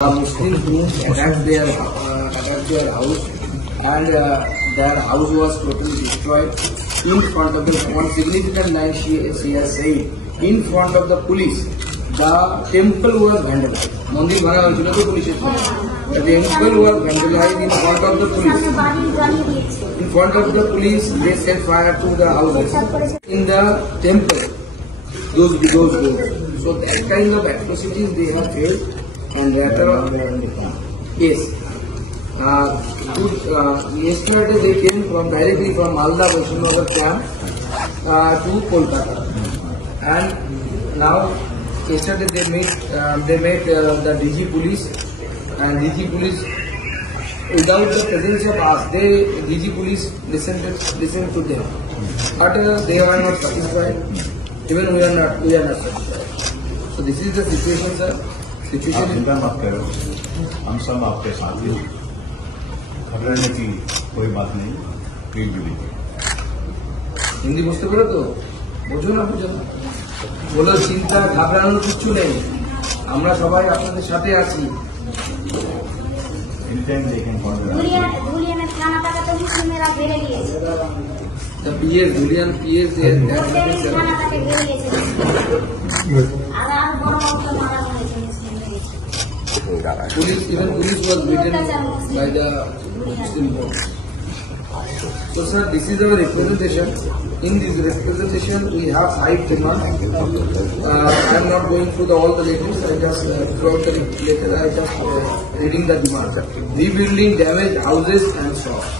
Muslims who attacked their house, and their house was totally destroyed in front of them. One significant line she has said, in front of the police, the temple was vandalized. Mandir bhanga hoyechilo to police the temple was vandalized in front of the police. In front of the police, they set fire to the houses. In the temple, those doors. So that kind of atrocities they have faced. And yes, yesterday they came directly from Malda Vaishnavar camp to Kolkata, and now yesterday they met the DG police, and DG police, without the presence of us, DG police listened to them, but they are not satisfied. Even we are not satisfied. So this is the situation, sir. चिंता मत करो, हम सब आपके साथ हैं। घबराने की कोई बात नहीं, प्लीज बिलीव। हिंदी बुझते পারো তো? বোঝো না বলো, চিন্তা ঘাবড়ানোর কিছু নেই, আমরা সবাই আপনাদের সাথে আছি। इनटाइम देखें कौन धुलियान थाना तक तो मुस्लिमेरा घेरे लिएছে। The PS धुलियान PS थाना तक घेरे लिएছে। আর বড় বড় মারা হয়েছে। Even police was beaten by the Muslim board. So sir, this is our representation. In this representation, we have 5 demands. I am not going through all the letters. I just throughout the letter, I just reading the demands. Rebuilding damaged houses and shops.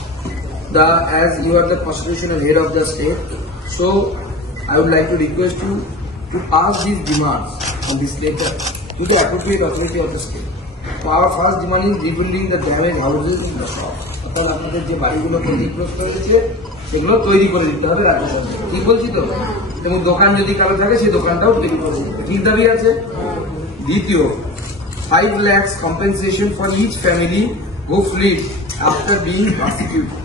As you are the constitutional head of the state, so I would like to request you to pass these demands on this letter to the appropriate authority of the state. So our first demand is rebuilding the damaged houses in the shops. অর্থাৎ আপনাদের যে বাড়িগুলো ক্ষতিগ্রস্ত হয়েছে সেগুলো তৈরি করে দিতে হবে রাজ্য সরকার। ঠিক বলছি তো? এবং দোকান যদি কারো থাকে সেই দোকানটাও তৈরি করে দিতে, ঠিক দাবি আছে। দ্বিতীয়, 5 lakhs compensation for each family who fled after being persecuted.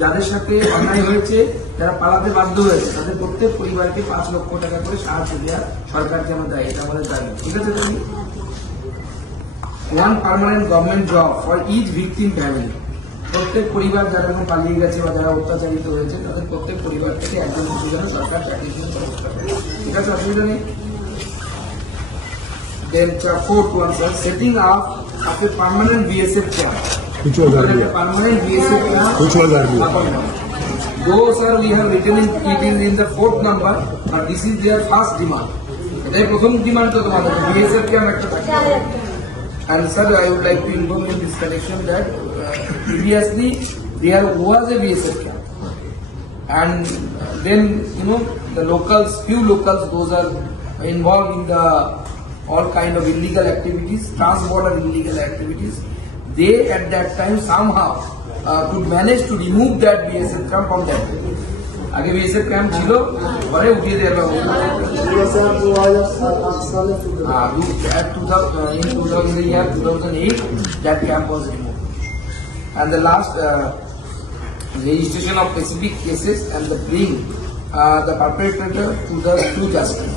যাদের সাথে অন্যায় হয়েছে, যারা পালাতে বাধ্য হয়েছে, তাদের প্রত্যেক পরিবারকে 5 লক্ষ টাকা করে সাহায্য দেওয়া সরকার যেন দেয়, এটা আমাদের দাবি। ঠিক আছে? One permanent government job for each victim family. প্রত্যেক পরিবার যারা এখন পালিয়ে গেছে বা যারা অত্যাচারিত হয়েছে, তাদের প্রত্যেক পরিবার থেকে একজন কিছু যেন সরকার চাকরির জন্য ব্যবস্থা করে। ঠিক আছে, অসুবিধা নেই। Then fourth one, sir, setting up of a permanent BSF camp. Which was earlier? Permanent BSF camp. Which was earlier? Though, sir, we have written it in the 4th number, but this is their first demand. এটাই প্রথম demand তো তোমাদের BSF camp একটা থাকে। And sir, I would like to inform in this connection that previously there was a BSF camp, and then the locals, few locals, those are involved in the all kind of illegal activities, trans-border illegal activities. They at that time somehow could manage to remove that BSF camp from that place. আগে BSF camp ছিল, পরে উঠিয়ে দেওয়া হলো। In 2008, that camp was removed. And the last registration of specific cases and the bring the perpetrator to justice.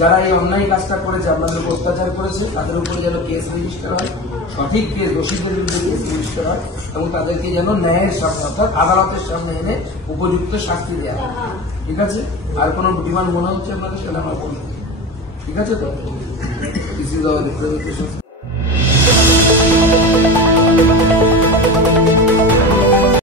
যারা এই অন্যায় কাজটা করেছে, আপনাদের অত্যাচার করেছে, তাদের উপরে যেন কেস রেজিস্টার হয়, সঠিক কেস, দোষীদের বিরুদ্ধে কেস রেজিস্টার হয়, এবং তাদেরকে যেন ন্যায়ের সামনে অর্থাৎ আদালতের সামনে এনে উপযুক্ত শাস্তি দেওয়া হয়। ঠিক আছে? আর কোনো ডিমান্ড মনে হচ্ছে আপনাদের, সেটা আমার বলুন। ঠিক আছে তো? This is our representation.